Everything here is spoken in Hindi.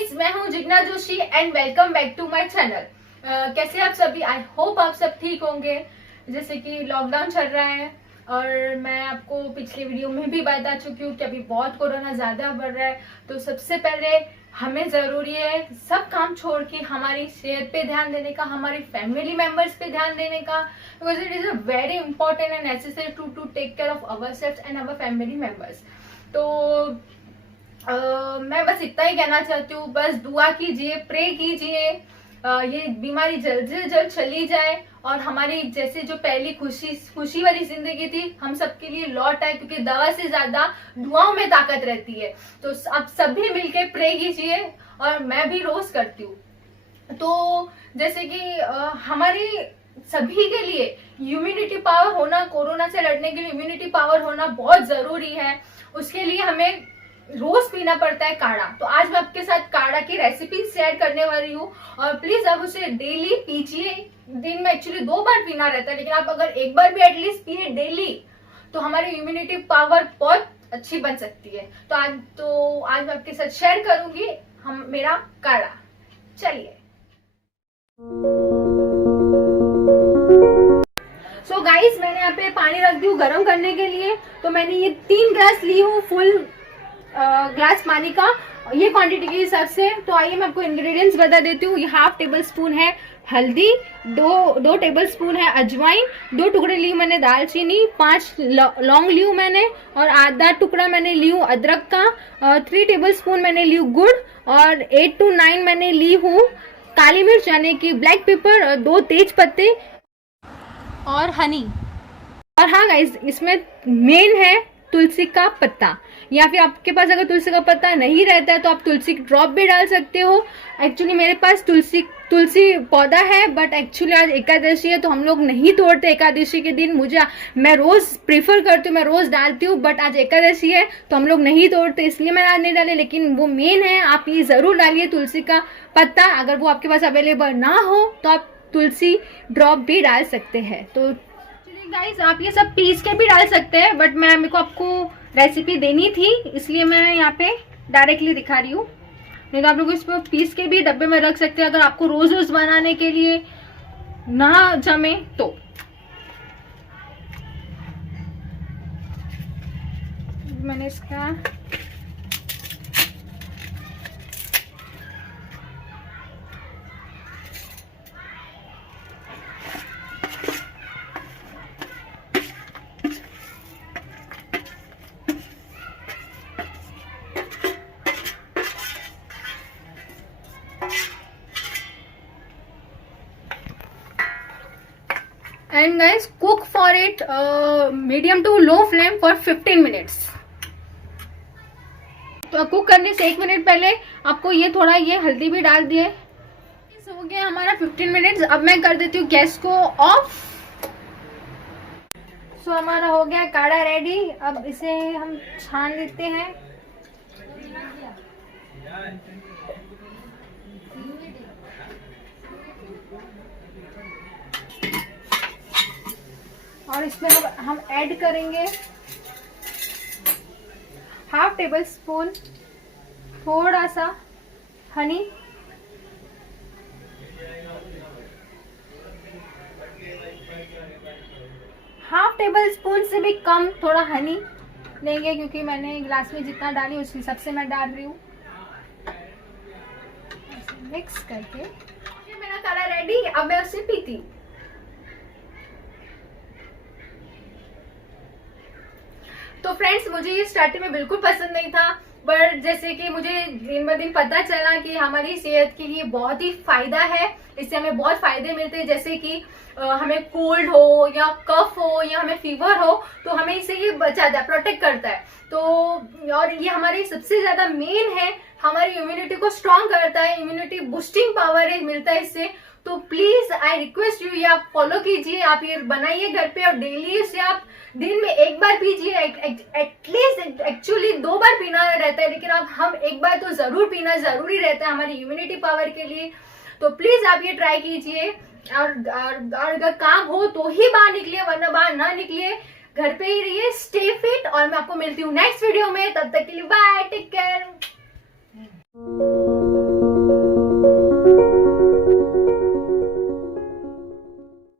गाइस, मैं हूं Jigna Joshi and welcome back to my channel. कैसे आप सभी? आई होप आप सब ठीक होंगे। जैसे कि लॉकडाउन चल रहा है और मैं आपको पिछले वीडियो में भी बता चुकी हूँ कि अभी बहुत कोरोना ज्यादा बढ़ रहा है। तो सबसे पहले हमें जरूरी है सब काम छोड़ के हमारी सेहत पे ध्यान देने का, हमारी फैमिली मेंबर्स पे ध्यान देने का, because it is a very important and necessary to take care of our self and our family members. तो मैं बस इतना ही कहना चाहती हूँ, बस दुआ कीजिए, प्रे कीजिए, ये बीमारी जल्द से जल्द चली जाए और हमारी जैसे जो पहली खुशी वाली जिंदगी थी हम सबके लिए लौट आए, क्योंकि दवा से ज्यादा दुआओं में ताकत रहती है। तो आप सभी मिलके प्रे कीजिए और मैं भी रोज करती हूँ। तो जैसे कि हमारी सभी के लिए इम्यूनिटी पावर होना, कोरोना से लड़ने के लिए इम्यूनिटी पावर होना बहुत जरूरी है। उसके लिए हमें रोज पीना पड़ता है काढ़ा। तो आज मैं आपके साथ काढ़ा की रेसिपी शेयर करने वाली हूँ और प्लीज आप उसे डेली पीजिए। दिन में एक्चुअली 2 बार पीना रहता है, लेकिन आप अगर एक बार भी एटलीस्ट पिए डेली तो हमारी इम्यूनिटी पावर बहुत अच्छी बन सकती है। तो आज मैं आपके साथ शेयर करूंगी मेरा काढ़ा। चलिए। सो गाइस, मैंने यहाँ पे पानी रख दी हूँ गर्म करने के लिए। तो मैंने ये 3 ग्लास ली हूँ फुल ग्लास पानी का, ये क्वांटिटी के हिसाब से। तो आइए मैं आपको इंग्रेडिएंट्स बता देती हूँ। ये 1/2 टेबल स्पून है हल्दी, 2 टेबल स्पून है अजवाइन, 2 टुकड़े ली मैंने दालचीनी, 5 लौंग ली मैंने और आधा टुकड़ा मैंने ली हूँ अदरक का, 3 टेबल स्पून मैंने ली हूँ गुड़ और 8 to 9 मैंने ली हूँ काली मिर्च यानी कि ब्लैक पेपर, 2 तेज पत्ते और हनी। और हाँ गाइस, इसमें मेन है तुलसी का पत्ता, या फिर आपके पास अगर तुलसी का पत्ता नहीं रहता है तो आप तुलसी की ड्रॉप भी डाल सकते हो। एक्चुअली मेरे पास तुलसी पौधा है, बट एक्चुअली आज एकादशी है तो हम लोग नहीं तोड़ते एकादशी के दिन। मैं रोज प्रीफर करती हूँ, मैं रोज डालती हूँ, बट आज एकादशी है तो हम लोग नहीं तोड़ते, इसलिए मैंने आज नहीं डाले। लेकिन वो मेन है, आप ये जरूर डालिए तुलसी का पत्ता। अगर वो आपके पास अवेलेबल ना हो तो आप तुलसी ड्रॉप भी डाल सकते हैं। तो गाइस, आप ये सब पीस के भी डाल सकते हैं, बट मेरे को आपको रेसिपी देनी थी इसलिए मैं यहाँ पे डायरेक्टली दिखा रही हूँ। नहीं तो आप लोग इसको पीस के भी डब्बे में रख सकते हैं अगर आपको रोज रोज बनाने के लिए ना जमे तो। मैंने इसका and guys, cook for it medium to low flame for 15 minutes। तो कुक करने से 1 मिनट पहले आपको ये थोड़ा ये हल्दी भी डाल दिए। हो गया हमारा 15 मिनट्स। अब मैं कर देती हूँ गैस को ऑफ। सो हमारा हो गया काढ़ा रेडी। अब इसे हम छान लेते हैं। और इसमें हम ऐड करेंगे 1/2 टेबल स्पून थोड़ा सा हनी, 1/2 टेबल स्पून से भी कम थोड़ा हनी लेंगे, क्योंकि मैंने गिलास में जितना डाली उस हिसाब से मैं डाल रही हूँ। मिक्स करके मेरा काढ़ा रेडी। अब मैं उसे पीती हूँ। तो फ्रेंड्स, मुझे ये स्टार्टिंग में बिल्कुल पसंद नहीं था, पर जैसे कि मुझे दिन ब दिन पता चला कि हमारी सेहत के लिए बहुत ही फायदा है, इससे हमें बहुत फायदे मिलते हैं। जैसे कि हमें कोल्ड हो या कफ हो या हमें फीवर हो तो हमें इससे ये बचाता है, प्रोटेक्ट करता है। तो और ये हमारी सबसे ज्यादा मेन है, हमारी इम्यूनिटी को स्ट्रॉन्ग करता है, इम्यूनिटी बूस्टिंग पावर मिलता है इससे। तो प्लीज आई रिक्वेस्ट यू, ये आप फॉलो कीजिए, आप ये बनाइए घर पे और डेली इसे आप दिन में 1 बार पीजिए। एटलीस्ट एक्चुअली 2 बार पीना रहता है, लेकिन हम 1 बार तो जरूर पीना जरूरी रहता है हमारी इम्यूनिटी पावर के लिए। तो प्लीज आप ये ट्राई कीजिए और अगर काम हो तो ही बाहर निकलिए, वरना बाहर ना निकलिए, घर पे ही रहिए, स्टे फिट। और मैं आपको मिलती हूँ नेक्स्ट वीडियो में, तब तक के लिए बाय, टेक केयर।